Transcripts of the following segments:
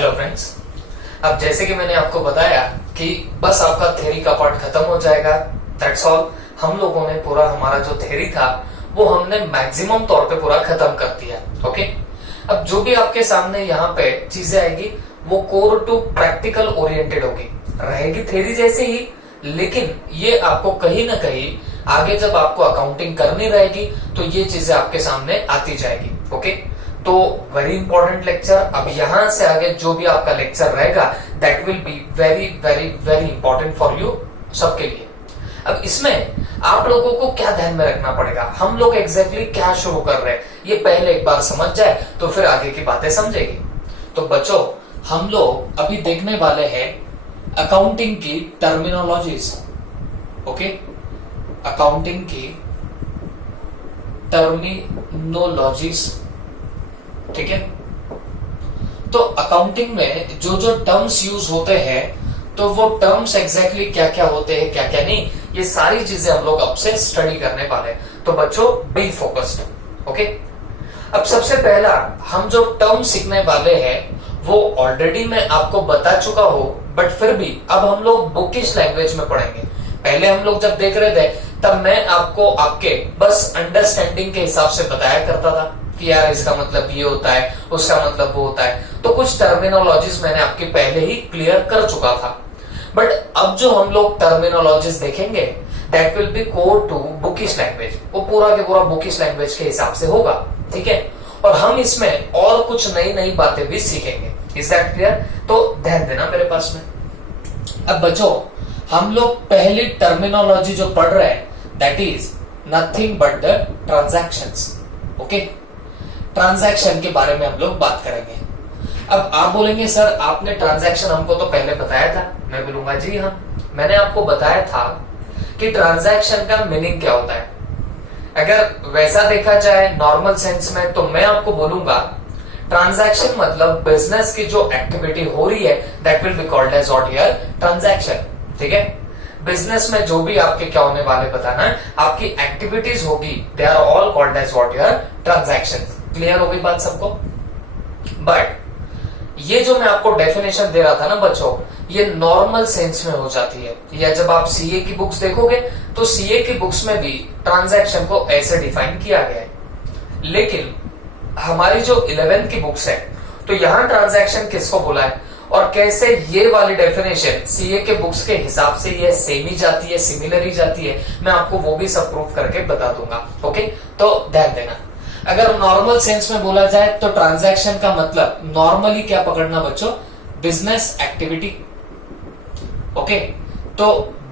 Hello friends. अब जैसे कि मैंने आपको बताया कि बस आपका थ्योरी का पार्ट खत्म हो जाएगा, दैट्स ऑल। हम लोगों ने पूरा हमारा जो थ्योरी था वो हमने मैक्सिमम तौर पे पूरा खत्म कर दिया। ओके, अब जो भी आपके सामने यहाँ पे चीजें आएगी वो कोर टू प्रैक्टिकल ओरिएंटेड होगी, रहेगी थ्योरी जैसे ही, लेकिन ये आपको कहीं ना कहीं आगे जब आपको अकाउंटिंग करनी रहेगी तो ये चीजें आपके सामने आती जाएगी। ओके, तो वेरी इंपॉर्टेंट लेक्चर। अब यहां से आगे जो भी आपका लेक्चर रहेगा that will be very very very important for you सबके लिए। अब इसमें आप लोगों को क्या ध्यान में रखना पड़ेगा, हम लोग एग्जैक्टली क्या शुरू कर रहे हैं ये पहले एक बार समझ जाए तो फिर आगे की बातें समझेगी। तो बच्चों, हम लोग अभी देखने वाले हैं अकाउंटिंग की टर्मिनोलॉजीज। ओके, अकाउंटिंग की टर्मिनोलॉजीज, ठीक है। तो अकाउंटिंग में जो जो टर्म्स यूज होते हैं तो वो टर्म्स एग्जैक्टली क्या क्या होते हैं, क्या क्या नहीं, ये सारी चीजें हम लोग अब से स्टडी करने वाले हैं। तो बच्चों बी फोकस्ड। ओके, अब सबसे पहला हम जो टर्म सीखने वाले हैं वो ऑलरेडी मैं आपको बता चुका हूं, बट फिर भी अब हम लोग बुकिश लैंग्वेज में पढ़ेंगे। पहले हम लोग जब देख रहे थे तब मैं आपको आपके बस अंडरस्टैंडिंग के हिसाब से बताया करता था कि यार इसका मतलब ये होता है, उसका मतलब वो होता है। तो कुछ टर्मिनोलॉजीज मैंने आपके पहले ही क्लियर कर चुका था, बट अब जो हम लोग टर्मिनोलॉजीज देखेंगे that will be core to bookish language. वो पूरा के पूरा बुकिश लैंग्वेज के हिसाब से होगा, ठीक है। और हम इसमें और कुछ नई नई बातें भी सीखेंगे। Is that clear? तो ध्यान देना मेरे पास में। अब बच्चों, हम लोग पहली टर्मिनोलॉजी जो पढ़ रहे हैं that is nothing but the transactions. Okay, transaction के बारे में हम लोग बात करेंगे। अब आप बोलेंगे सर आपने ट्रांजैक्शन हमको तो पहले बताया था। मैं बोलूंगा जी हाँ, मैंने आपको बताया था कि ट्रांजैक्शन का मीनिंग क्या होता है। अगर वैसा देखा जाए नॉर्मल सेंस में तो मैं आपको बोलूंगा ट्रांजैक्शन मतलब बिजनेस की जो एक्टिविटी हो रही है that will be called as what here transaction, ठीक है। बिजनेस में जो भी आपके क्या होने वाले बताना है, आपकी एक्टिविटीज होगी, they are all called as what here transaction. Clear हो गई बात सबको? बट ये जो मैं आपको डेफिनेशन दे रहा था ना बच्चों, ये नॉर्मल सेंस में हो जाती है, या जब आप सीए की बुक्स देखोगे तो सीए की बुक्स में भी ट्रांजैक्शन को ऐसे डिफाइन किया गया है। लेकिन हमारी जो 11th की बुक्स है तो यहां ट्रांजैक्शन किसको बोला है और कैसे ये वाली डेफिनेशन सीए के बुक्स के हिसाब से ये सेम ही जाती है, सिमिलर ही जाती है, मैं आपको वो भी सब प्रूफ करके बता दूंगा। ओके, तो ध्यान देना। अगर नॉर्मल सेंस में बोला जाए तो ट्रांजैक्शन का मतलब नॉर्मली क्या पकड़ना बच्चों, बिजनेस एक्टिविटी। ओके, तो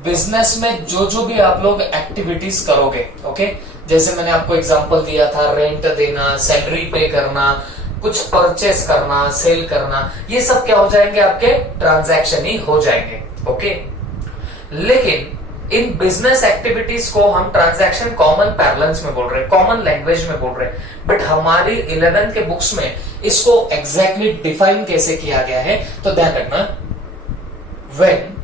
बिजनेस में जो जो भी आप लोग एक्टिविटीज करोगे, ओके, जैसे मैंने आपको एग्जांपल दिया था, रेंट देना, सैलरी पे करना, कुछ परचेस करना, सेल करना, ये सब क्या हो जाएंगे, आपके ट्रांजैक्शन ही हो जाएंगे। ओके, लेकिन इन बिजनेस एक्टिविटीज को हम ट्रांजैक्शन कॉमन पैरेलल्स में बोल रहे हैं, कॉमन लैंग्वेज में बोल रहे हैं, बट हमारी 11th के बुक्स में इसको एग्जैक्टली डिफाइन कैसे किया गया है तो ध्यान रखना। व्हेन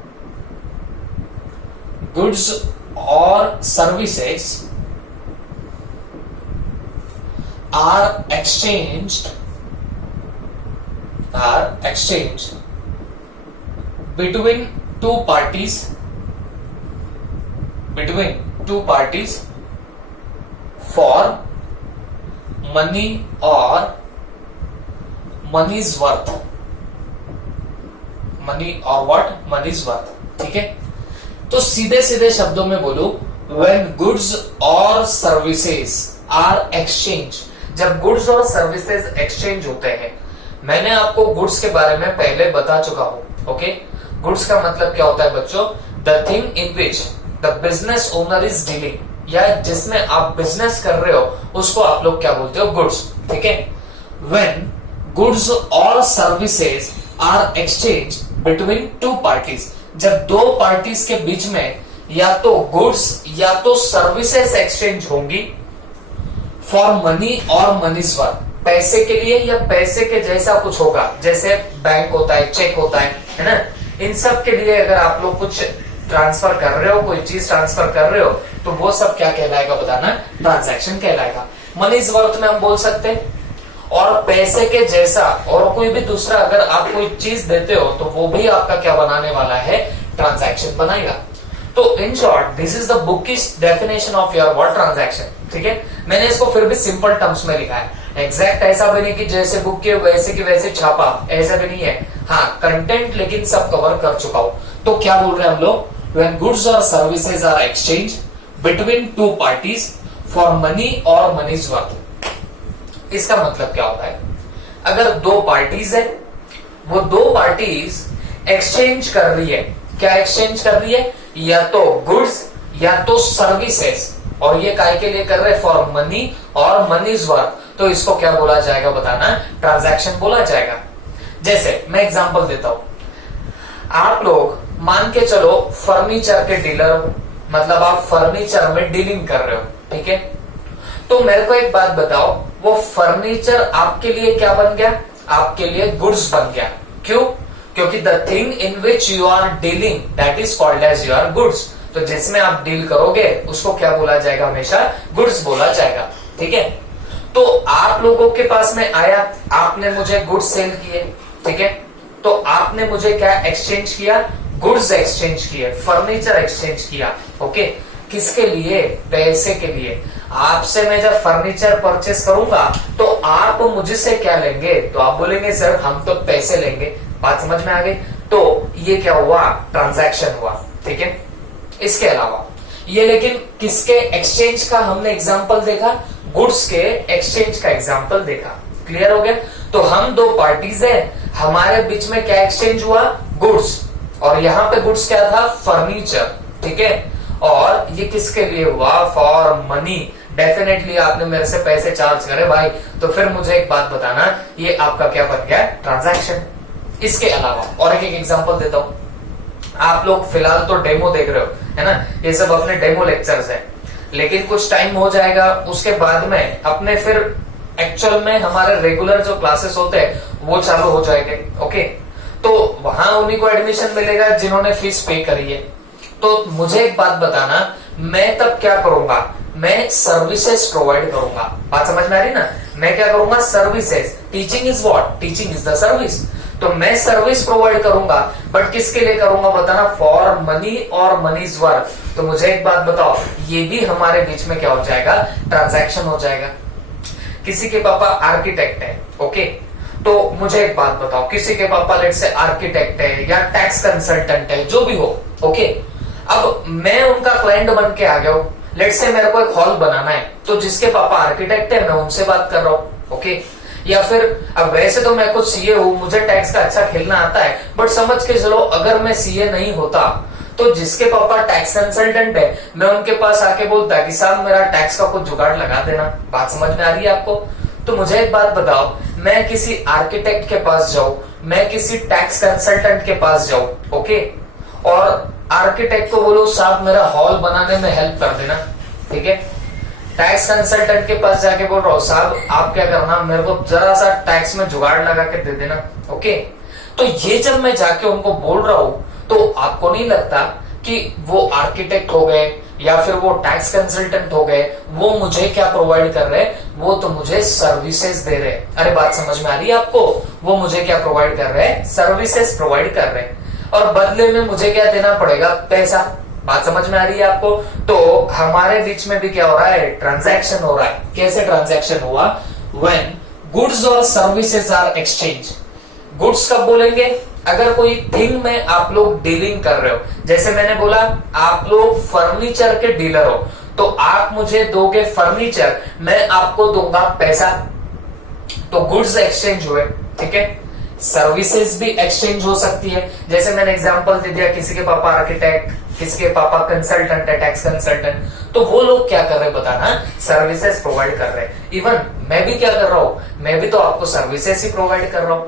गुड्स और services are exchanged between two parties for money or money's worth, ठीक है। तो सीधे सीधे शब्दों में बोलूं, when goods और सर्विसेज आर एक्सचेंज, जब गुड्स और सर्विसेज एक्सचेंज होते हैं, मैंने आपको गुड्स के बारे में पहले बता चुका हूं। ओके, गुड्स का मतलब क्या होता है बच्चों, the thing in which the business owner is dealing, या जिसमें आप बिजनेस कर रहे हो उसको आप लोग क्या बोलते हो, गुड्स, ठीक है। व्हेन गुड्स और services are exchange between two parties, जब दो पार्टीज के बीच में या तो गुड्स या तो सर्विसेज एक्सचेंज होंगी फॉर मनी और मनीज वर्थ, पैसे के लिए या पैसे के जैसा कुछ होगा, जैसे बैंक होता है, चेक होता है ना, इन सब के लिए अगर आप लोग कुछ ट्रांसफर कर रहे हो, कोई चीज ट्रांसफर कर रहे हो तो वो सब क्या कहलाएगा बताना, ट्रांजैक्शन कहलाएगा। मनीज वर्थ में हम बोल सकते हैं। और पैसे के जैसा और कोई भी दूसरा अगर आप कोई चीज देते हो तो वो भी आपका क्या बनाने वाला है, ट्रांजैक्शन बनाएगा। तो in short this is the book की definition of your word transaction. ठीक है, मैंने इसको फिर भी सिंपल टर्म्स में लिखा है, एग्जैक्ट ऐसा भी नहीं कि जैसे बुक के वैसे की वैसे छापा, ऐसा भी नहीं है। हाँ, कंटेंट लेकिन सब कवर कर चुका हूं। तो क्या बोल रहे हैं हम लोग, व्हेन गुड्स और services are exchange between two parties for money और मनीज वर्थ। इसका मतलब क्या होता है, अगर दो पार्टीज है, वो दो पार्टीज एक्सचेंज कर रही है, क्या एक्सचेंज कर रही है, या तो गुड्स या तो सर्विसेज, और ये काय के लिए कर रहे हैं, फॉर मनी और मनीज वर्थ, तो इसको क्या बोला जाएगा बताना, ट्रांजैक्शन बोला जाएगा। जैसे मैं एग्जांपल देता हूं, आप लोग मान के चलो फर्नीचर के डीलर हो, मतलब आप फर्नीचर में डीलिंग कर रहे हो। ठीक है, तो मेरे को एक बात बताओ, वो फर्नीचर आपके लिए क्या बन गया, आपके लिए गुड्स बन गया। क्यों, क्योंकि the thing in which you are dealing that is called as your goods. तो जिसमें आप डील करोगे उसको क्या बोला जाएगा, हमेशा गुड्स बोला जाएगा। ठीक है, तो आप लोगों के पास में आया, आपने मुझे गुड्स सेल किए। ठीक है, तो आपने मुझे क्या एक्सचेंज किया, गुड्स एक्सचेंज किए, फर्नीचर एक्सचेंज किया। ओके, किसके लिए, पैसे के लिए। आपसे मैं जब फर्नीचर परचेस करूंगा तो आप मुझसे क्या लेंगे, तो आप बोलेंगे सर हम तो पैसे लेंगे। बात समझ में आ गई। तो ये क्या हुआ, ट्रांजैक्शन हुआ। ठीक है, इसके अलावा ये लेकिन किसके एक्सचेंज का हमने एग्जांपल देखा, गुड्स के एक्सचेंज का एग्जांपल देखा। क्लियर हो गया। तो हम दो पार्टीज है, हमारे बीच में क्या एक्सचेंज हुआ, गुड्स, और यहाँ पे गुड्स क्या था, फर्नीचर। ठीक है, और ये किसके लिए हुआ, फॉर मनी। डेफिनेटली आपने मेरे से पैसे चार्ज करे भाई, तो फिर मुझे एक बात बताना, ये आपका क्या बन गया, ट्रांजैक्शन। इसके अलावा और एक एग्जांपल देता हूं, आप लोग फिलहाल तो डेमो देख रहे हो, है ना, ये सब अपने डेमो लेक्चर्स है, लेकिन कुछ टाइम हो जाएगा उसके बाद में अपने फिर एक्चुअल में हमारे रेगुलर जो क्लासेस होते हैं वो चालू हो जाएंगे। ओके, तो वहां उन्हीं को एडमिशन मिलेगा जिन्होंने फीस पे करी है। तो मुझे एक बात बताना, मैं तब क्या करूंगा, मैं सर्विसेज प्रोवाइड करूंगा। बात समझ में आ रही ना, मैं क्या करूंगा, services. Teaching is what, teaching is the service. तो मैं सर्विस प्रोवाइड करूंगा, बट किसके लिए करूंगा बताना, फॉर मनी और मनीज वर्थ। तो मुझे एक बात बताओ, ये भी हमारे बीच में क्या हो जाएगा, ट्रांजैक्शन हो जाएगा। किसी के पापा आर्किटेक्ट है, ओके, तो मुझे एक बात बताओ, किसी के पापा लेट से आर्किटेक्ट है या टैक्स कंसल्टेंट है, जो भी हो, ओके, अब मैं उनका क्लाइंट बन के आ गया हूं। लेट से मेरे को एक हॉल बनाना है, तो जिसके पापा आर्किटेक्ट है मैं उनसे बात कर रहा हूं। ओके, या फिर अब वैसे तो मैं खुद सीए हूं, मुझे टैक्स का अच्छा खेलना आता है, बट समझ के चलो अगर मैं सीए नहीं होता तो जिसके पापा टैक्स कंसल्टेंट है मैं उनके पास आके बोलता कि साहब मेरा टैक्स का कुछ जुगाड़ लगा देना। बात समझ में आ रही है आपको। तो मुझे एक बात बताओ, मैं किसी आर्किटेक्ट के पास जाऊं, मैं किसी टैक्स कंसल्टेंट के पास जाऊं, ओके, और आर्किटेक्ट को बोलो साहब मेरा हॉल बनाने में हेल्प कर देना। ठीक है, टैक्स कंसल्टेंट के पास जाके बोल रहा हूं साहब आप क्या करना, मेरे को जरा सा टैक्स में जुगाड़ लगा के दे देना। ओके, तो ये जब मैं जाके उनको बोल रहा हूं तो आपको नहीं लगता कि वो आर्किटेक्ट हो गए या फिर वो टैक्स कंसल्टेंट हो गए, वो मुझे क्या प्रोवाइड कर रहे हैं, वो तो मुझे सर्विसेज दे रहे हैं। अरे बात समझ में आ रही है आपको, वो मुझे क्या प्रोवाइड कर रहे हैं, सर्विसेज प्रोवाइड कर रहे हैं, और बदले में मुझे क्या देना पड़ेगा, पैसा। बात समझ में आ रही है आपको। तो हमारे बीच में भी क्या हो रहा है, ट्रांजैक्शन हो रहा है। कैसे ट्रांजैक्शन हुआ, व्हेन गुड्स और सर्विसेज आर एक्सचेंज। गुड्स कब बोलेंगे, अगर कोई थिंग में आप लोग डीलिंग कर रहे हो, जैसे मैंने बोला आप लोग फर्नीचर के डीलर हो, तो आप मुझे दोगे फर्नीचर, मैं आपको दूंगा पैसा, तो गुड्स एक्सचेंज हुए। ठीक है, सर्विसेज भी एक्सचेंज हो सकती है, जैसे मैंने एग्जांपल दे दिया, किसी के पापा आर्किटेक्ट, किसी के पापा कंसल्टेंट है, टैक्स कंसल्टेंट, तो वो लोग क्या कर रहे हैं बताना, सर्विसेज प्रोवाइड कर रहे हैं। इवन मैं भी क्या कर रहा हूं, मैं भी तो आपको सर्विसेज ही प्रोवाइड कर रहा हूं।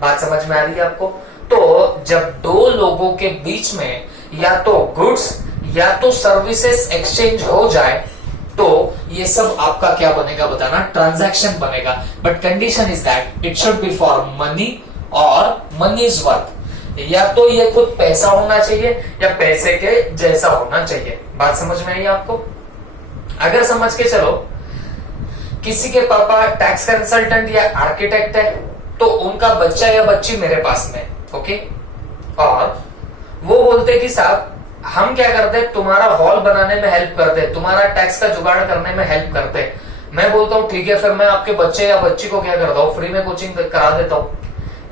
बात समझ में आ रही है आपको। तो जब दो लोगों के बीच में या तो गुड्स या तो सर्विसेज एक्सचेंज हो जाए तो ये सब आपका क्या बनेगा बताना, ट्रांजैक्शन बनेगा। But condition is that it should be for money और मनी इज वर्थ। या तो ये खुद पैसा होना चाहिए या पैसे के जैसा होना चाहिए। बात समझ में आई आपको। अगर समझ के चलो किसी के पापा टैक्स कंसल्टेंट या आर्किटेक्ट है, तो उनका बच्चा या बच्ची मेरे पास में, ओके। और वो बोलते कि साहब हम क्या करते, तुम्हारा हॉल बनाने में हेल्प करते, तुम्हारा टैक्स का जुगाड़ करने में हेल्प करते। मैं बोलता हूँ ठीक है, फिर मैं आपके बच्चे या बच्ची को क्या करता हूँ, फ्री में कोचिंग करा देता हूँ,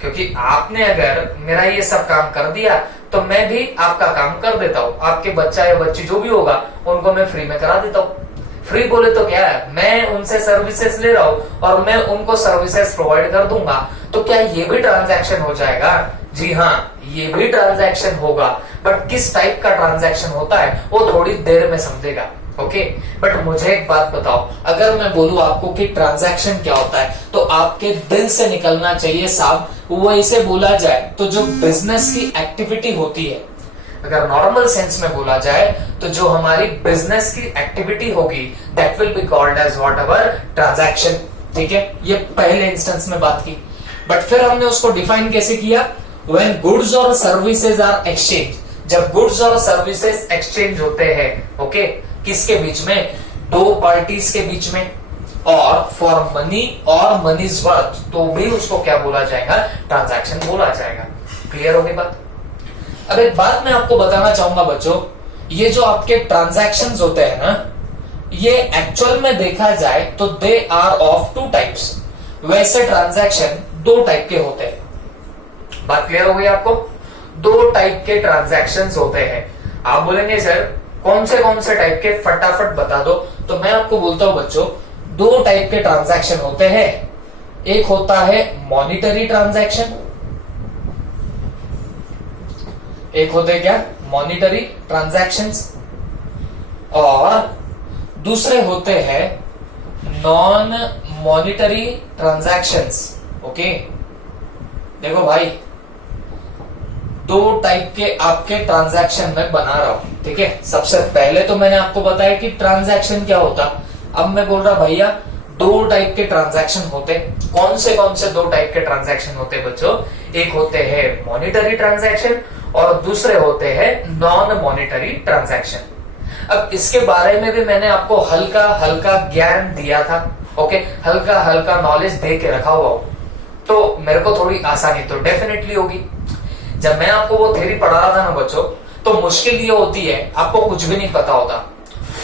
क्योंकि आपने अगर मेरा ये सब काम कर दिया तो मैं भी आपका काम कर देता हूँ। आपके बच्चा या बच्ची जो भी होगा उनको मैं फ्री में करा देता हूँ। फ्री बोले तो क्या है, मैं उनसे सर्विसेज ले रहा हूँ और मैं उनको सर्विसेज प्रोवाइड कर दूंगा, तो क्या ये भी ट्रांजैक्शन हो जाएगा? जी हाँ, ये भी ट्रांजैक्शन होगा, बट किस टाइप का ट्रांजैक्शन होता है वो थोड़ी देर में समझेगा, ओके। बट मुझे एक बात बताओ, अगर मैं बोलूं आपको कि ट्रांजैक्शन क्या होता है, तो आपके दिल से निकलना चाहिए साहब, वो इसे बोला जाए तो जो बिजनेस की एक्टिविटी होती है, अगर नॉर्मल सेंस में बोला जाए तो जो हमारी बिजनेस की एक्टिविटी होगी, that will be called as whatever transaction, ठीक है। ये पहले इंस्टेंस में बात की, बट फिर हमने उसको डिफाइन कैसे किया, व्हेन गुड्स और सर्विसेज आर एक्सचेंज, जब गुड्स और सर्विसेज एक्सचेंज होते हैं, ओके, किसके बीच में, दो पार्टीज के बीच में, और फॉर मनी और मनीज वर्थ, तो भी उसको क्या बोला जाएगा, ट्रांजैक्शन बोला जाएगा। क्लियर हो गई बात? अब एक बात मैं आपको बताना चाहूंगा बच्चों, ये जो आपके ट्रांजैक्शंस होते हैं ना, ये एक्चुअल में देखा जाए तो they are of two types. वैसे ट्रांजैक्शन दो टाइप के होते हैं। बात क्लियर हो गई आपको? दो टाइप के ट्रांजैक्शंस होते हैं। आप बोलेंगे सर कौन से टाइप के, फटाफट बता दो। तो मैं आपको बोलता हूं बच्चों, दो टाइप के ट्रांजैक्शन होते हैं। एक होता है मॉनिटरी ट्रांजैक्शन, एक होते हैं क्या, मॉनिटरी ट्रांजैक्शंस, और दूसरे होते हैं नॉन मॉनिटरी ट्रांजैक्शंस, ओके। देखो भाई, दो टाइप के आपके ट्रांजैक्शन में बना रहा हूं, ठीक है। सबसे पहले तो मैंने आपको बताया कि ट्रांजैक्शन क्या होता, अब मैं बोल रहा भैया दो टाइप के ट्रांजैक्शन होते। कौन से दो टाइप के ट्रांजैक्शन होते बच्चों, एक होते हैं मॉनिटरी ट्रांजैक्शन और दूसरे होते हैं नॉन मॉनिटरी ट्रांजैक्शन। अब इसके बारे में भी मैंने आपको हल्का हल्का ज्ञान दिया था, ओके, हल्का हल्का नॉलेज दे के रखा हुआ, तो मेरे को थोड़ी आसानी तो डेफिनेटली होगी। जब मैं आपको वो थ्योरी पढ़ा रहा था ना बच्चों, तो मुश्किल ये होती है, आपको कुछ भी नहीं पता होता,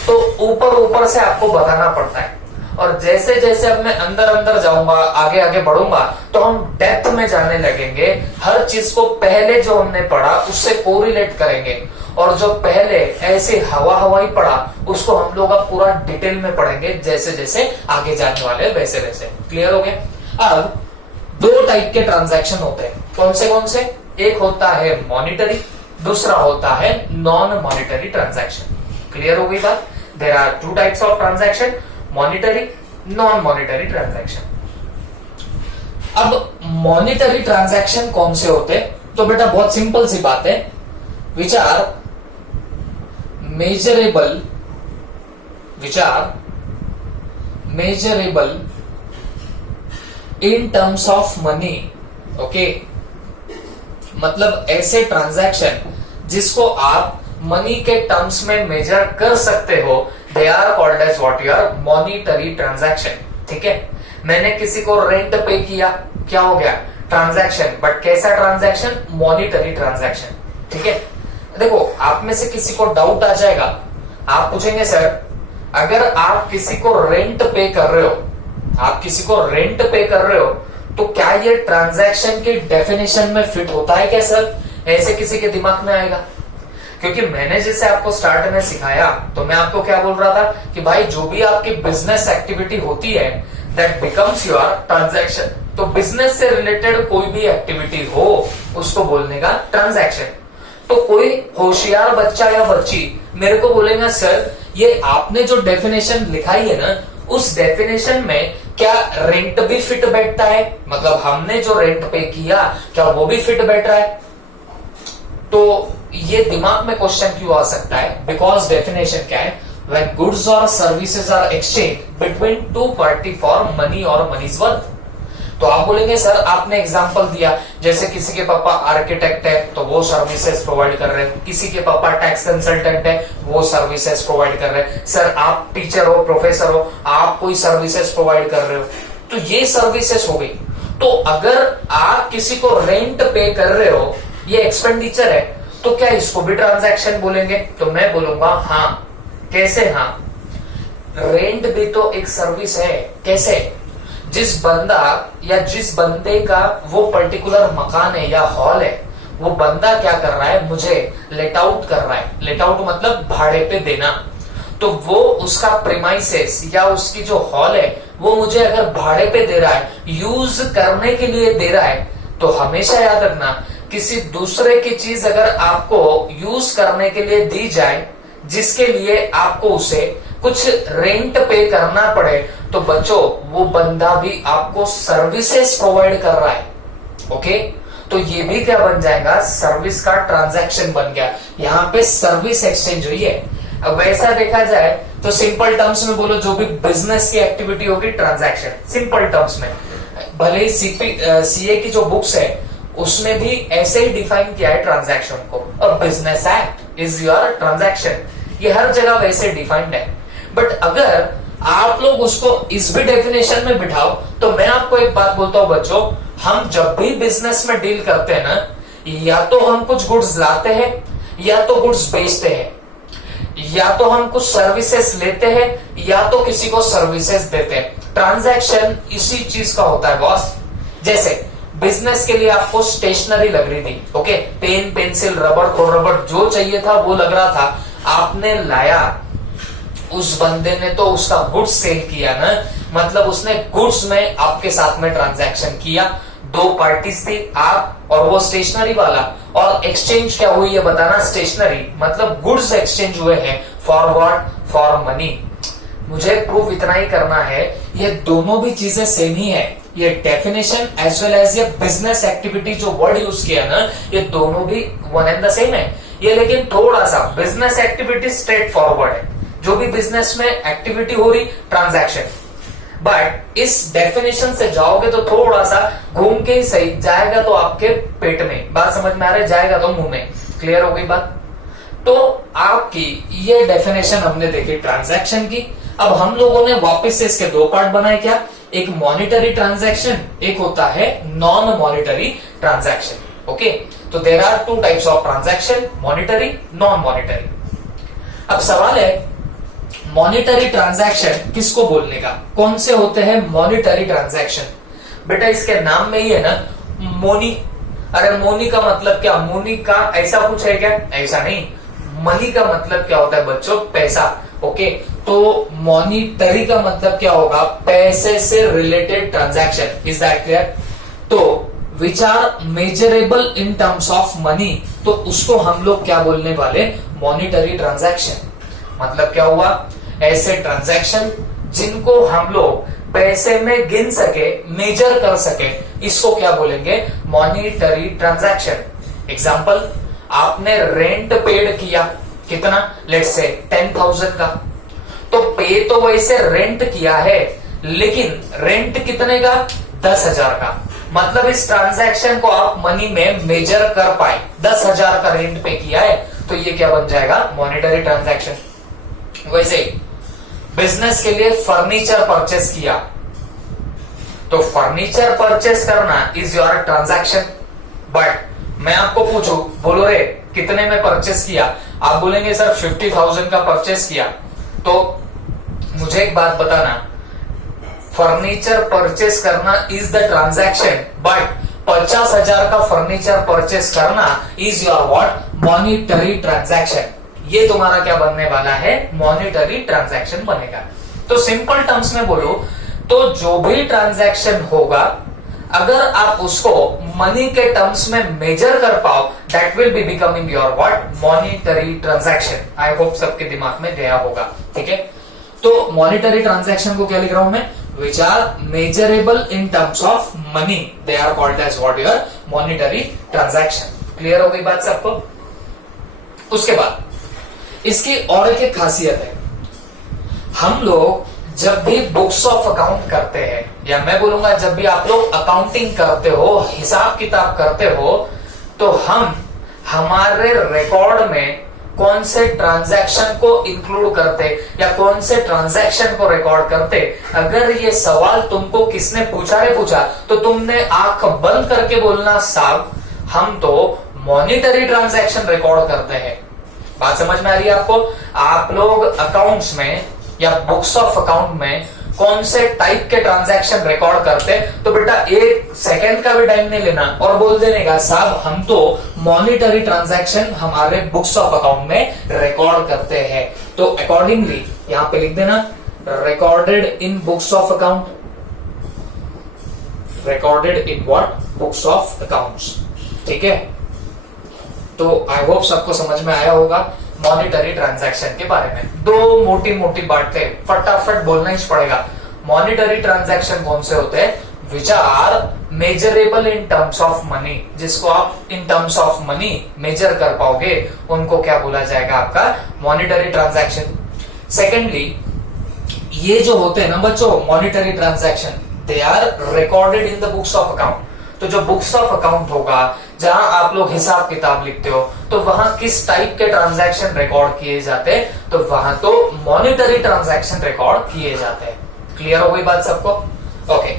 तो ऊपर से आपको बताना पड़ता है। और जैसे जैसे अब मैं अंदर जाऊंगा, आगे आगे बढ़ूंगा, तो हम डेप्थ में जाने लगेंगे। हर चीज को पहले जो हमने पढ़ा उससे कोरिलेट करेंगे, और जो पहले ऐसे हवाई पढ़ा उसको हम लोग अब पूरा डिटेल में पढ़ेंगे, जैसे जैसे आगे जाने वाले वैसे वैसे। क्लियर हो गया? अब दो टाइप के ट्रांजैक्शन होते हैं। कौन से? एक होता है मॉनिटरी, दूसरा होता है नॉन मॉनिटरी ट्रांजैक्शन। क्लियर हो गई बात? There are two types of transaction, monetary, non monetary transaction. अब मॉनिटरी ट्रांजैक्शन कौन से होते? तो बेटा बहुत सिंपल सी बात है, which are measurable in terms of money, okay. मतलब ऐसे ट्रांजैक्शन जिसको आप मनी के टर्म्स में मेजर कर सकते हो, they are called as what your monetary transaction, ठीक है। मैंने किसी को रेंट पे किया, क्या हो गया, ट्रांजैक्शन, बट कैसा ट्रांजैक्शन, मॉनिटरी ट्रांजैक्शन, ठीक है। देखो आप में से किसी को डाउट आ जाएगा, आप पूछेंगे सर अगर आप किसी को रेंट पे कर रहे हो, तो क्या ये ट्रांजैक्शन के डेफिनेशन में फिट होता है क्या सर? ऐसे किसी के दिमाग में आएगा, क्योंकि मैंने जैसे आपको स्टार्ट में सिखाया, तो मैं आपको क्या बोल रहा था कि भाई जो भी आपकी बिजनेस एक्टिविटी होती है दैट बिकम्स योर ट्रांजैक्शन। तो बिजनेस से रिलेटेड कोई भी एक्टिविटी हो उसको बोलने का ट्रांजैक्शन। तो कोई होशियार बच्चा या बच्ची मेरे को बोलेगा सर ये आपने जो डेफिनेशन लिखाई है ना, उस डेफिनेशन में क्या रेंट भी फिट बैठता है? मतलब हमने जो रेंट पे किया क्या वो भी फिट बैठ रहा है? तो ये दिमाग में क्वेश्चन क्यों आ सकता है? बिकॉज डेफिनेशन क्या है, व्हेन गुड्स और services are exchange between two party for money और मनीज वर्थ। तो आप बोलेंगे सर आपने एग्जांपल दिया, जैसे किसी के पापा आर्किटेक्ट है तो वो सर्विसेज प्रोवाइड कर रहे हैं, किसी के पापा टैक्स कंसल्टेंट है वो सर्विसेज प्रोवाइड कर रहे हैं, सर आप टीचर हो, प्रोफेसर हो, आप कोई सर्विसेज प्रोवाइड कर रहे हो, तो ये सर्विसेज हो गई। तो अगर आप किसी को रेंट पे कर रहे हो, ये एक्सपेंडिचर है, तो क्या इसको भी ट्रांजैक्शन बोलेंगे? तो मैं बोलूंगा हाँ। कैसे हाँ? रेंट भी तो एक सर्विस है। कैसे? जिस बंदा या जिस बंदे का वो पर्टिकुलर मकान है या हॉल है, वो बंदा क्या कर रहा है, मुझे लेट आउट कर रहा है। लेट आउट मतलब भाड़े पे देना। तो वो उसका प्रीमाइसेस या उसकी जो हॉल है वो मुझे अगर भाड़े पे दे रहा है, यूज करने के लिए दे रहा है, तो हमेशा याद रखना किसी दूसरे की चीज अगर आपको यूज करने के लिए दी जाए जिसके लिए आपको उसे कुछ रेंट पे करना पड़े, तो बच्चों वो बंदा भी आपको सर्विसेज प्रोवाइड कर रहा है। ओके, तो ये भी क्या बन जाएगा, सर्विस का ट्रांजैक्शन बन गया। यहाँ पे सर्विस एक्सचेंज हुई है। अब वैसा देखा जाए तो सिंपल टर्म्स में बोलो, जो भी बिजनेस की एक्टिविटी होगी ट्रांजैक्शन। सिंपल टर्म्स में भले ही सीए की जो बुक्स है उसमें भी ऐसे ही डिफाइन किया है ट्रांजैक्शन को, और business act is your transaction, ये हर जगह वैसे डिफाइंड है। बट अगर आप लोग उसको इस भी डेफिनेशन में बिठाओ, तो मैं आपको एक बात बोलता हूं बच्चों, हम जब भी बिजनेस में डील करते हैं ना, या तो हम कुछ गुड्स लाते हैं या तो गुड्स बेचते हैं, या तो हम कुछ सर्विसेज लेते हैं या तो किसी को सर्विसेज देते हैं। ट्रांजैक्शन इसी चीज का होता है बॉस। जैसे बिजनेस के लिए आपको स्टेशनरी लग रही थी, ओके, पेन, पेंसिल, रबड़, कोड रबड़, जो चाहिए था वो लग रहा था, आपने लाया, उस बंदे ने तो उसका गुड्स सेल किया ना, मतलब उसने गुड्स में आपके साथ में ट्रांजैक्शन किया। दो पार्टीज थी, आप और वो स्टेशनरी वाला, और एक्सचेंज क्या हुई है बताना, स्टेशनरी मतलब गुड्स एक्सचेंज हुए हैं। For what? For money. मुझे प्रूफ इतना ही करना है, ये दोनों भी चीजें सेम ही है। ये डेफिनेशन एज वेल एज ये बिजनेस एक्टिविटी जो वर्ड यूज किया ना, ये दोनों भी वन एंड द सेम है। ये लेकिन थोड़ा सा बिजनेस एक्टिविटी स्ट्रेट फॉरवर्ड है, जो भी बिजनेस में एक्टिविटी हो रही ट्रांजैक्शन, बट इस डेफिनेशन से जाओगे तो थोड़ा सा घूम के ही सही जाएगा, तो आपके पेट में बात समझ में आ रहा है, जाएगा तो मुंह में। क्लियर हो गई बात? तो आपकी ये डेफिनेशन हमने देखी ट्रांजैक्शन की। अब हम लोगों ने वापस से इसके दो पार्ट बनाए। क्या? एक मॉनिटरी ट्रांजैक्शन, एक होता है नॉन मॉनिटरी ट्रांजैक्शन। ओके, तो there are two types of transaction, monetary, non monetary. अब सवाल है मॉनिटरी ट्रांजैक्शन किसको बोलने का, कौन से होते हैं मॉनिटरी ट्रांजैक्शन? बेटा इसके नाम में ही है ना मोनी। अरे मोनी का मतलब क्या? मोनी का ऐसा कुछ है क्या? ऐसा नहीं। मनी का मतलब क्या होता है बच्चों? पैसा। ओके, तो मॉनिटरी का मतलब क्या होगा? पैसे से related transaction. Is that clear? तो which are measurable in terms of money, तो उसको हम लोग क्या बोलने वाले? Monetary transaction. मतलब क्या हुआ? ऐसे ट्रांजैक्शन जिनको हम लोग पैसे में गिन सके, मेजर कर सके, इसको क्या बोलेंगे? Monetary transaction. एग्जांपल, आपने रेंट पेड किया, कितना? लेट्स से 10,000 का। तो पे तो वैसे रेंट किया है, लेकिन रेंट कितने का? 10,000 का। मतलब इस ट्रांजैक्शन को आप मनी में मेजर कर पाए, 10,000 का रेंट पे किया है, तो ये क्या बन जाएगा? Monetary transaction. वैसे बिजनेस के लिए फर्नीचर परचेस किया, तो फर्नीचर परचेस करना इज योर ट्रांजैक्शन। बट मैं आपको पूछूं, बोलो रे कितने में परचेस किया? आप बोलेंगे सर 50,000 का परचेस किया। तो मुझे एक बात बताना, फर्नीचर परचेस करना इज द ट्रांजैक्शन, बट 50,000 का फर्नीचर परचेस करना is your what? Monetary transaction. ये तुम्हारा क्या बनने वाला है? मॉनिटरी ट्रांजैक्शन बनेगा। तो सिंपल टर्म्स में बोलो तो जो भी ट्रांजैक्शन होगा, अगर आप उसको मनी के टर्म्स में मेजर कर पाओ, that will be becoming your what? Monetary transaction. I hope सबके दिमाग में गया होगा। ठीक है, तो मॉनिटरी ट्रांजैक्शन को क्या लिख रहा हूं मैं? Which are measurable in terms of money, they are called as what? Your monetary transaction. Clear हो गई बात सबको? उसके बाद इसकी और एक खासियत है, हम लोग जब भी बुक्स ऑफ अकाउंट करते हैं, या मैं बोलूंगा जब भी आप लोग अकाउंटिंग करते हो, हिसाब किताब करते हो, तो हम हमारे रिकॉर्ड में कौन से ट्रांजैक्शन को इंक्लूड करते या कौन से ट्रांजैक्शन को रिकॉर्ड करते। अगर ये सवाल तुमको किसने पूछा तो तुमने आंख बंद करके बोलना साहब हम तो मॉनिटरी ट्रांजैक्शन रिकॉर्ड करते हैं। बात समझ में आ रही है आपको? आप लोग अकाउंट्स में या बुक्स ऑफ अकाउंट में कौन से टाइप के ट्रांजैक्शन रिकॉर्ड करते, तो बेटा 1 सेकंड का भी टाइम नहीं लेना और बोल देने का साहब हम तो मॉनिटरी ट्रांजैक्शन हमारे बुक्स ऑफ अकाउंट में रिकॉर्ड करते हैं। तो अकॉर्डिंगली यहां पे लिख देना recorded in books of account, recorded in what? Books of accounts. ठीक है, तो आई होप सबको समझ में आया होगा मॉनिटरी ट्रांजैक्शन के बारे में। दो मोटी मोटी बातें फटाफट बोलना ही पड़ेगा। मॉनिटरी ट्रांजैक्शन कौन से होते हैं? Which are measurable in terms of money, जिसको आप in terms of money measure कर पाओगे उनको क्या बोला जाएगा? आपका मॉनिटरी ट्रांजैक्शन। सेकेंडली, ये जो होते हैं ना बच्चों monetary transaction, they are recorded in the books of account. तो जो बुक्स ऑफ अकाउंट होगा जहां आप लोग हिसाब किताब लिखते हो, तो वहां किस टाइप के ट्रांजैक्शन रिकॉर्ड किए जाते हैं? तो वहां तो मॉनिटरी ट्रांजैक्शन रिकॉर्ड किए जाते हैं। क्लियर हो गई बात सबको? ओके,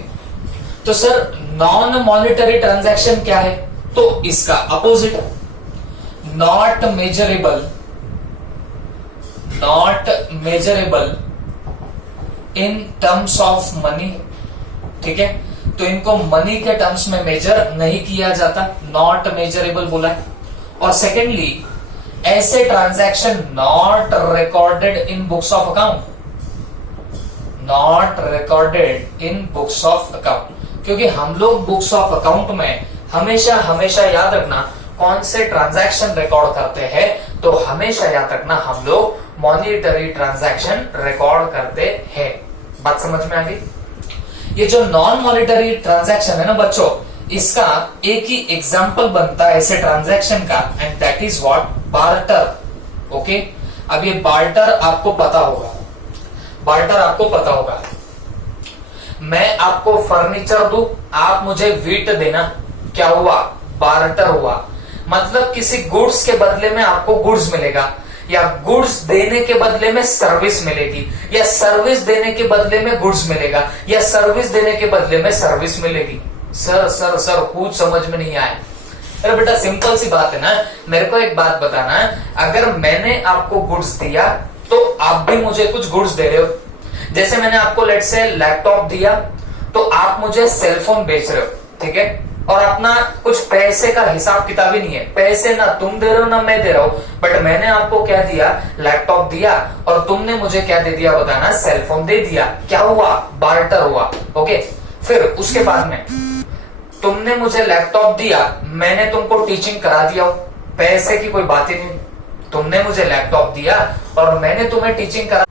तो सर नॉन मॉनिटरी ट्रांजैक्शन क्या है? तो इसका opposite, not measurable, not measurable in terms of money. ठीक है, तो इनको मनी के टर्म्स में मेजर नहीं किया जाता, नॉट मेजरेबल बोला है। और सेकेंडली, ऐसे transaction not recorded in books of account, not recorded in books of account, क्योंकि हम लोग बुक्स ऑफ अकाउंट में हमेशा हमेशा याद रखना कौन से ट्रांजैक्शन रिकॉर्ड करते हैं, तो हमेशा याद रखना हम लोग मॉनिटरी ट्रांजैक्शन रिकॉर्ड करते हैं। बात समझ में आ गई? ये जो नॉन मॉनिटरी ट्रांजैक्शन है ना बच्चों, इसका एक ही एग्जांपल बनता है ऐसे ट्रांजैक्शन का, and that is what? Barter. Okay, अब ये बार्टर आपको पता होगा, बार्टर आपको पता होगा। मैं आपको फर्नीचर दूं, आप मुझे वीट देना, क्या हुआ? बार्टर हुआ। मतलब किसी गुड्स के बदले में आपको गुड्स मिलेगा, या गुड्स देने के बदले में सर्विस मिलेगी, या सर्विस देने के बदले में गुड्स मिलेगा, या सर्विस देने के बदले में सर्विस मिलेगी। सर सर सर कुछ समझ में नहीं आया? अरे बेटा सिंपल सी बात है ना। मेरे को एक बात बताना, अगर मैंने आपको गुड्स दिया तो आप भी मुझे कुछ गुड्स दे रहे हो। जैसे मैंने आपको लेट से लैपटॉप दिया तो आप मुझे सेलफोन बेच रहे हो, ठीक है? और अपना कुछ पैसे का हिसाब किताब ही नहीं है, पैसे ना तुम दे रहे हो ना मैं दे रहा हूं, बट मैंने आपको क्या दिया? लैपटॉप दिया, और तुमने मुझे क्या दे दिया बताना? सेलफोन दे दिया। क्या हुआ? बार्टर हुआ। ओके, फिर उसके बाद में तुमने मुझे लैपटॉप दिया, मैंने तुमको टीचिंग करा दिया, पैसे की कोई बात ही नहीं। तुमने मुझे लैपटॉप दिया और मैंने तुम्हें टीचिंग करा।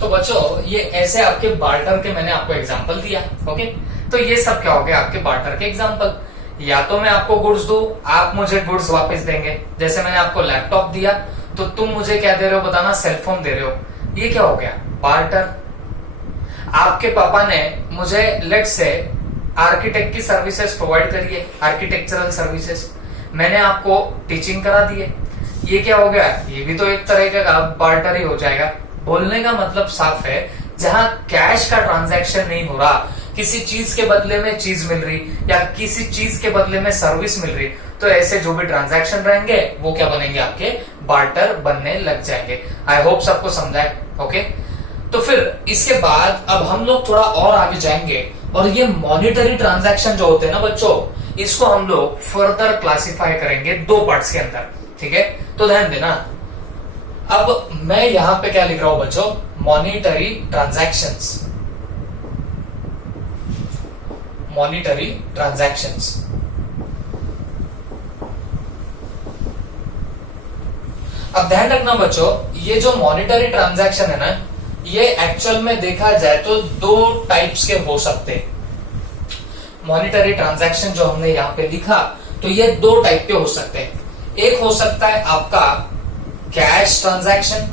तो बच्चों ये ऐसे आपके बार्टर के मैंने आपको एग्जांपल दिया। ओके, तो ये सब क्या हो गया? आपके बार्टर के एग्जांपल। या तो मैं आपको गुड्स दूं, आप मुझे गुड्स वापस देंगे। जैसे मैंने आपको लैपटॉप दिया तो तुम मुझे क्या दे रहे हो बताना? सेलफोन दे रहे हो। ये क्या हो गया? बार्टर। आपके पापा ने मुझे लेट से आर्किटेक्ट की सर्विसेज प्रोवाइड करी है, आर्किटेक्चरल सर्विसेज, मैंने आपको टीचिंग करा दी है। ये क्या हो गया? ये भी तो एक तरह का बार्टर ही हो जाएगा। बोलने का मतलब साफ है, जहां कैश का ट्रांजैक्शन नहीं हो रहा, किसी चीज के बदले में चीज मिल रही या किसी चीज के बदले में सर्विस मिल रही, तो ऐसे जो भी ट्रांजैक्शन रहेंगे वो क्या बनेंगे? आपके बार्टर बनने लग जाएंगे। आई होप सबको समझा है। ओके, तो फिर इसके बाद अब हम लोग थोड़ा और आगे जाएंगे, और ये मॉनिटरी ट्रांजैक्शन जो होते हैं ना बच्चों, इसको हम लोग फर्दर क्लासिफाई करेंगे 2 पार्ट्स के अंदर। ठीक है, तो ध्यान देना। अब मैं यहां पे क्या लिख रहा हूं बच्चों? Monetary transactions, monetary transactions. अब ध्यान रखना बच्चों, ये जो मॉनिटरी ट्रांजैक्शन है ना, ये एक्चुअल में देखा जाए तो 2 टाइप्स के हो सकते हैं। मॉनिटरी ट्रांजैक्शन जो हमने यहां पे लिखा, तो ये 2 टाइप के हो सकते हैं। एक हो सकता है आपका कैश ट्रांजैक्शन,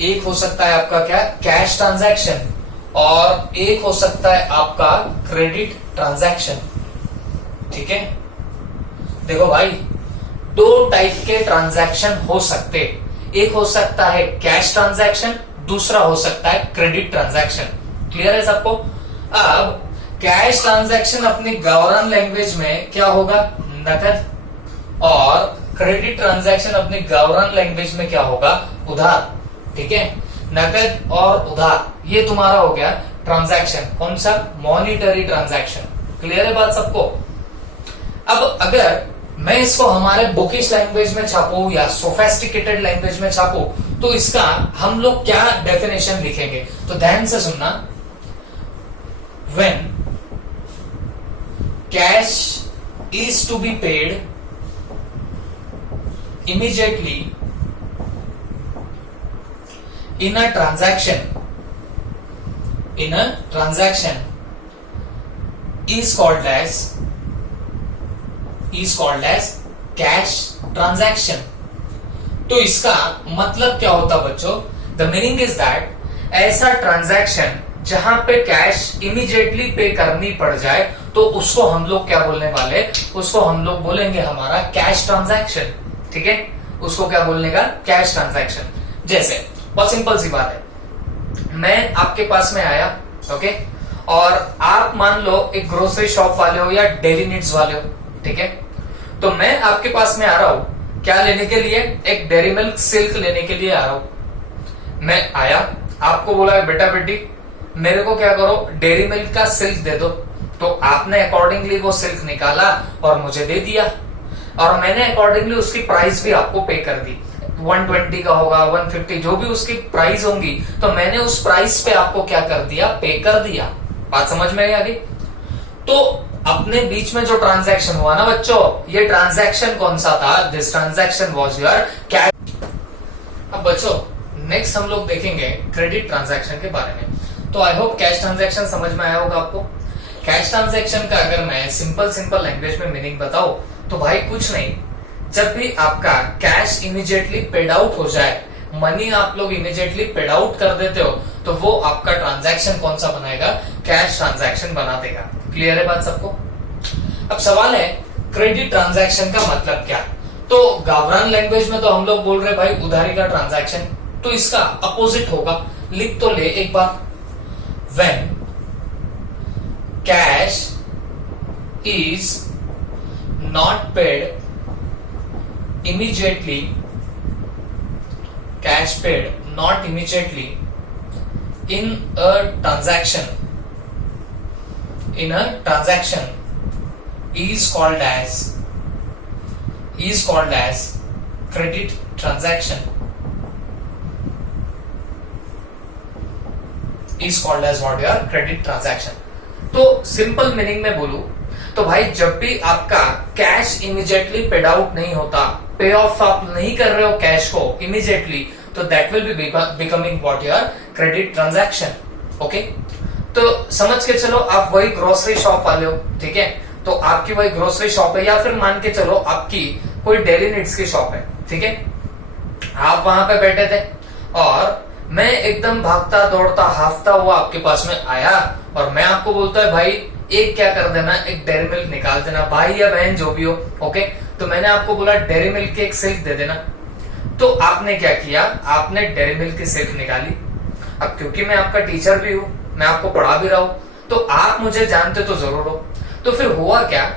एक हो सकता है आपका क्या, कैश ट्रांजैक्शन, और एक हो सकता है आपका क्रेडिट ट्रांजैक्शन। ठीक है, देखो भाई, दो टाइप के ट्रांजैक्शन हो सकते, एक हो सकता है कैश ट्रांजैक्शन, दूसरा हो सकता है क्रेडिट ट्रांजैक्शन। क्लियर है सबको? अब कैश ट्रांजैक्शन अपनी गवर्नमेंट लैंग्वेज में क्या होगा, नकद, और क्रेडिट ट्रांजैक्शन अपनी गवर्नमेंट लैंग्वेज में क्या होगा, उधार। ठीक है, नकद और उधार ये तुम्हारा हो गया ट्रांजैक्शन, कौन सा, मॉनिटरी ट्रांजैक्शन। क्लियर है बात सबको? अब अगर मैं इसको हमारे बुकिश लैंग्वेज में छापू या सोफेस्टिकेटेड लैंग्वेज में छापू तो इसका हम लोग क्या डेफिनेशन लिखेंगे, तो ध्यान से सुनना। When cash is to be paid immediately in a transaction is called as cash transaction। तो इसका मतलब क्या होता बच्चों, द मीनिंग इज दैट ऐसा ट्रांजैक्शन जहां पे कैश इमीडिएटली पे करनी पड़ जाए तो उसको हम लोग क्या बोलने वाले, उसको हम लोग बोलेंगे हमारा कैश ट्रांजैक्शन। ठीक है, उसको क्या बोलने का, कैश ट्रांजैक्शन। जैसे बहुत सिंपल सी बात है, मैं आपके पास में आया, ओके, और आप मान लो एक ग्रोसरी शॉप वाले हो या डेली नीड्स वाले हो। ठीक है, तो मैं आपके पास में आ रहा हूं क्या लेने के लिए, एक डेयरी मिल्क सिल्क लेने के लिए आ रहा हूं। मैं आया, आपको बोला बेटा बेटी मेरे को क्या करो, डेयरी मिल्क का सिल्क दे दो। तो आपने अकॉर्डिंगली वो सिल्क निकाला और मुझे दे दिया, और मैंने अकॉर्डिंगली उसकी प्राइस भी आपको पे कर दी। 120 का होगा, 150, जो भी उसकी प्राइस होंगी, तो मैंने उस प्राइस पे आपको क्या कर दिया, पे कर दिया। बात समझ में आ गई? तो अपने बीच में जो ट्रांजैक्शन हुआ ना बच्चों, ये ट्रांजैक्शन कौन सा था, this transaction was your cash. अब बच्चों नेक्स्ट हम लोग देखेंगे क्रेडिट ट्रांजैक्शन के बारे में। तो आई होप कैश ट्रांजैक्शन समझ में आया होगा आपको। कैश ट्रांजैक्शन का अगर मैं सिंपल लैंग्वेज में मीनिंग बताऊं तो भाई कुछ नहीं, जब भी आपका कैश इमीडिएटली पेड आउट हो जाए, मनी आप लोग इमीडिएटली पेड आउट कर देते हो, तो वो आपका ट्रांजैक्शन कौन सा बनाएगा, कैश ट्रांजैक्शन बना देगा। क्लियर है बात सबको? अब सवाल है क्रेडिट ट्रांजैक्शन का मतलब क्या। तो गवर्नमेंट लैंग्वेज में तो हम लोग बोल रहे भाई उधारी का ट्रांजैक्शन, तो इसका अपोजिट होगा, लिख तो ले एक बार। When cash is not paid immediately, cash paid not immediately in a transaction is called as credit transaction, is called as what your credit transaction। तो सिंपल मीनिंग में बोलूं तो भाई जब भी आपका कैश इमीडिएटली पेड आउट नहीं होता, पे ऑफ आप नहीं कर रहे हो कैश को इमीडिएटली, तो that will be becoming what your credit transaction. Okay, तो समझ के चलो आप वही ग्रोसरी शॉप वाले हो। ठीक है, तो आपकी वही ग्रोसरी शॉप है, या फिर मान के चलो आपकी कोई डेली नीड्स की शॉप है। ठीक है, आप वहां पे बैठे थे और मैं एकदम भागता दौड़ता हाफता हुआ आपके पास में आया और मैं आपको बोलता है भाई एक क्या कर देना, एक डेयरी मिल्क निकाल देना, भाई या बहन जो भी हो। ओके, तो मैंने आपको बोला डेयरी मिल्क की एक सिल्क दे देना। तो आपने क्या किया, आपने डेयरी मिल्क की सिल्क निकाली। अब क्योंकि मैं आपका टीचर भी हूं, मैं आपको पढ़ा भी रहा हूं, तो आप मुझे जानते तो जरूर हो। तो फिर हुआ क्या,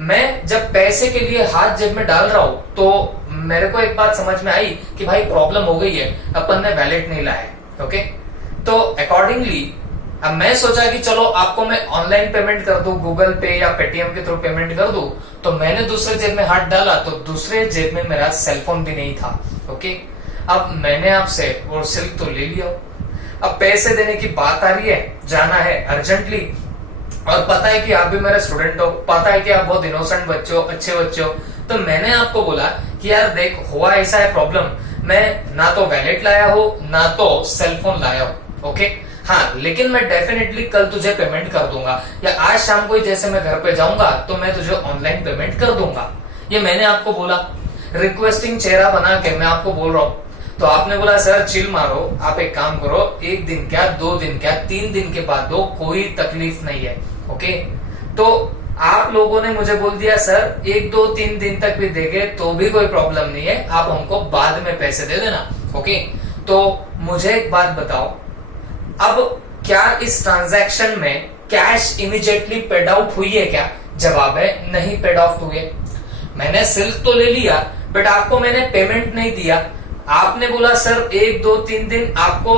मैं जब पैसे के लिए हाथ जेब में डाल रहा हूं तो मेरे को एक बात समझ में आई कि भाई प्रॉब्लम हो गई है, अपन ने वैलेट नहीं लाया। ओके, तो अकॉर्डिंगली अब मैं सोचा कि चलो आपको मैं ऑनलाइन पेमेंट कर दूं, गूगल पे या पेटीएम के थ्रू पेमेंट कर दूं। तो मैंने दूसरे जेब में हाथ डाला तो दूसरे जेब में मेरा सेलफोन भी नहीं था। ओके, अब मैंने आपसे वो सिल्क तो ले लिया, अब पैसे देने की बात आ रही है, जाना है अर्जेंटली, और पता है कि आप भी मेरे स्टूडेंट हो, पता है कि आप बहुत इनोसेंट बच्चे हो, अच्छे बच्चे हो। तो मैंने आपको बोला कि यार देख हुआ ऐसा है प्रॉब्लम, मैं ना तो वैलेट लाया हो ना तो सेलफोन लाया हो। ओके, हाँ, लेकिन मैं डेफिनेटली कल तुझे पेमेंट कर दूंगा, या आज शाम को ही जैसे मैं घर पे जाऊंगा तो मैं तुझे ऑनलाइन पेमेंट कर दूंगा। ये मैंने आपको बोला, रिक्वेस्टिंग चेहरा बना के मैं आपको बोल रहा हूं। तो आपने बोला सर चिल मारो, आप एक काम करो, 1 दिन क्या, 2 दिन क्या, 3 दिन के बाद दो, कोई तकलीफ नहीं है। ओके, तो आप लोगों ने मुझे बोल दिया सर 1, 2, 3 दिन तक भी देंगे तो भी कोई प्रॉब्लम नहीं है, आप हमको बाद में पैसे दे देना। ओके, तो मुझे एक बात बताओ, अब क्या इस ट्रांजैक्शन में कैश इमीडिएटली पेड आउट हुई है क्या? जवाब है नहीं, पेड आउट हुई। मैंने सिल्क तो ले लिया बट आपको मैंने पेमेंट नहीं दिया। आपने बोला सर 1, 2, 3 दिन आपको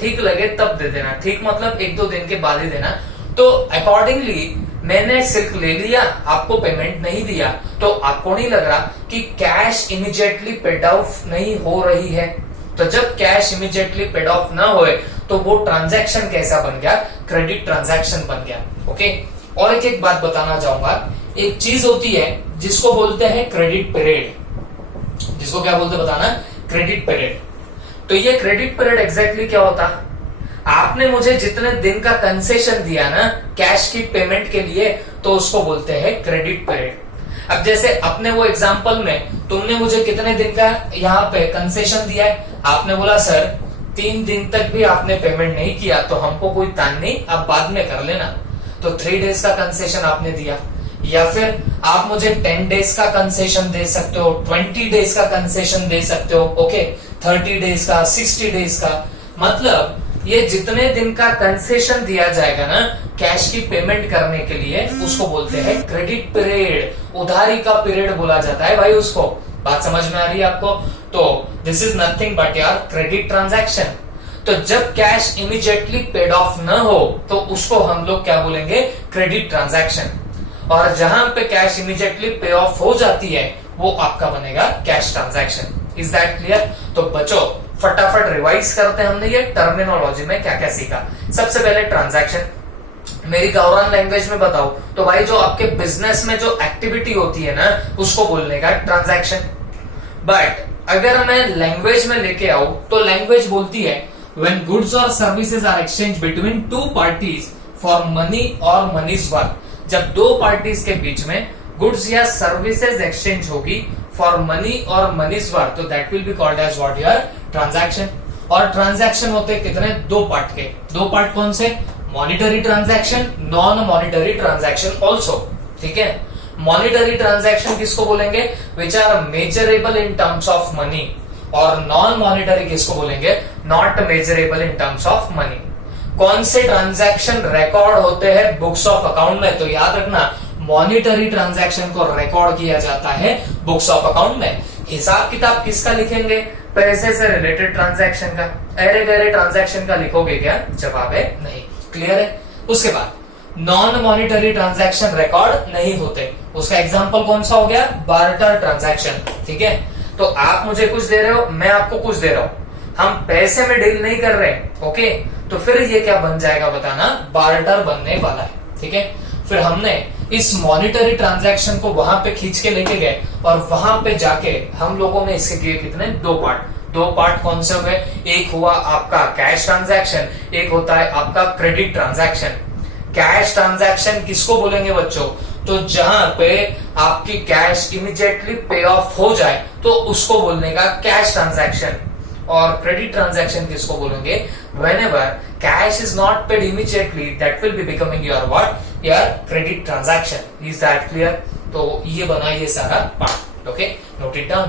ठीक लगे तब दे देना। ठीक मतलब 1, 2 दिन के बाद ही देना। तो अकॉर्डिंगली मैंने सिल्क ले लिया, आपको पेमेंट नहीं दिया, तो आपको नहीं लग रहा कि कैश इमीडिएटली पेड ऑफ नहीं हो रही है? तो जब कैश इमीडिएटली पेड ऑफ ना होए तो वो ट्रांजैक्शन कैसा बन गया? क्रेडिट ट्रांजैक्शन बन गया। ओके, और एक बात बताना चाहूंगा, एक चीज होती है जिसको बोलते हैं क्रेडिट पीरियड। जिसको क्या बोलते बताना? Credit period. तो ये क्रेडिट पीरियड एग्जैक्टली क्या होता? आपने मुझे जितने दिन का कंसेशन दिया ना कैश की पेमेंट के लिए, तो उसको बोलते हैं क्रेडिट पीरियड। अब जैसे अपने वो एग्जांपल में तुमने मुझे कितने दिन का यहाँ पे कंसेशन दिया है? आपने बोला सर 3 दिन तक भी आपने पेमेंट नहीं किया तो हमको कोई तान नहीं, आप बाद में कर लेना। तो 3 डेज का कंसेशन आपने दिया, या फिर आप मुझे 10 डेज का कंसेशन दे सकते हो, 20 डेज का कंसेशन दे सकते हो। ओके, 30 डेज का, 60 डेज का, मतलब ये जितने दिन का कंसेशन दिया जाएगा ना कैश की पेमेंट करने के लिए, उसको बोलते हैं क्रेडिट पीरियड। उधारी का पीरियड बोला जाता है भाई उसको। बात समझ में आ रही है आपको? तो दिस इज नथिंग बट यार क्रेडिट ट्रांजैक्शन। तो जब कैश इमीडिएटली पेड ऑफ न हो तो उसको हम लोग क्या बोलेंगे? Credit transaction. और जहां पे कैश इमीडिएटली पे ऑफ हो जाती है वो आपका बनेगा cash transaction. Is that clear? तो बच्चों फटाफट रिवाइज करते हैं हमने ये टर्मिनोलॉजी में क्या क्या सीखा। सबसे पहले ट्रांजैक्शन, मेरी गौरन लैंग्वेज में बताओ तो भाई जो आपके बिजनेस में जो एक्टिविटी होती है ना उसको बोलने का ट्रांजैक्शन। बट अगर मैं लैंग्वेज में लेके आऊं तो लैंग्वेज बोलती है व्हेन गुड्स और services are exchange between 2 parties for money और मनीज वर्थ। जब 2 पार्टीज के बीच में गुड्स या सर्विसेज एक्सचेंज होगी फॉर मनी और मनीज वर्थ, तो that will be called as what? Your transaction. और ट्रांजैक्शन होते हैं कितने? 2 पार्ट के। 2 पार्ट कौन से? Monetary transaction, non monetary transaction also. ठीक है, मॉनिटरी ट्रांजैक्शन किसको बोलेंगे? Which are measurable in terms of money. और नॉन मॉनिटरी किसको बोलेंगे? Not measurable in terms of money. कौन से ट्रांजैक्शन रिकॉर्ड होते हैं बुक्स ऑफ अकाउंट में? तो याद रखना मॉनिटरी ट्रांजैक्शन को रिकॉर्ड किया जाता है बुक्स ऑफ अकाउंट में। हिसाब किताब किसका लिखेंगे? पैसे से रिलेटेड ट्रांजैक्शन का। अरे गहरे ट्रांजैक्शन का लिखोगे क्या? जवाब है नहीं। क्लियर है? उसके बाद नॉन मॉनिटरी ट्रांजैक्शन रिकॉर्ड नहीं होते। उसका एग्जांपल कौन सा हो गया? Barter transaction. ठीक है, तो आप मुझे कुछ दे रहे हो, मैं आपको कुछ दे रहा हूं, हम पैसे में डील नहीं कर रहे। ओके, तो फिर ये क्या बन जाएगा बताना? बार्टर बनने वाला है। ठीक है, फिर हमने इस मॉनिटरी ट्रांजैक्शन को वहां पे खींच के लेके गए और वहां पे जाके हम लोगों ने इसके किए कितने? 2 पार्ट। 2 पार्ट कौन से हुए? एक हुआ आपका कैश ट्रांजैक्शन, एक होता है आपका क्रेडिट ट्रांजैक्शन। कैश ट्रांजैक्शन किसको बोलेंगे बच्चों? तो जहां पे आपकी कैश इमीडिएटली पे ऑफ हो जाए तो उसको बोलने का कैश ट्रांजैक्शन। और क्रेडिट ट्रांजैक्शन किसको बोलेंगे? whenever cash is not paid immediately, that will be becoming your what? Your credit transaction. Is that clear? तो ये बना ये सारा part. Okay, note it down.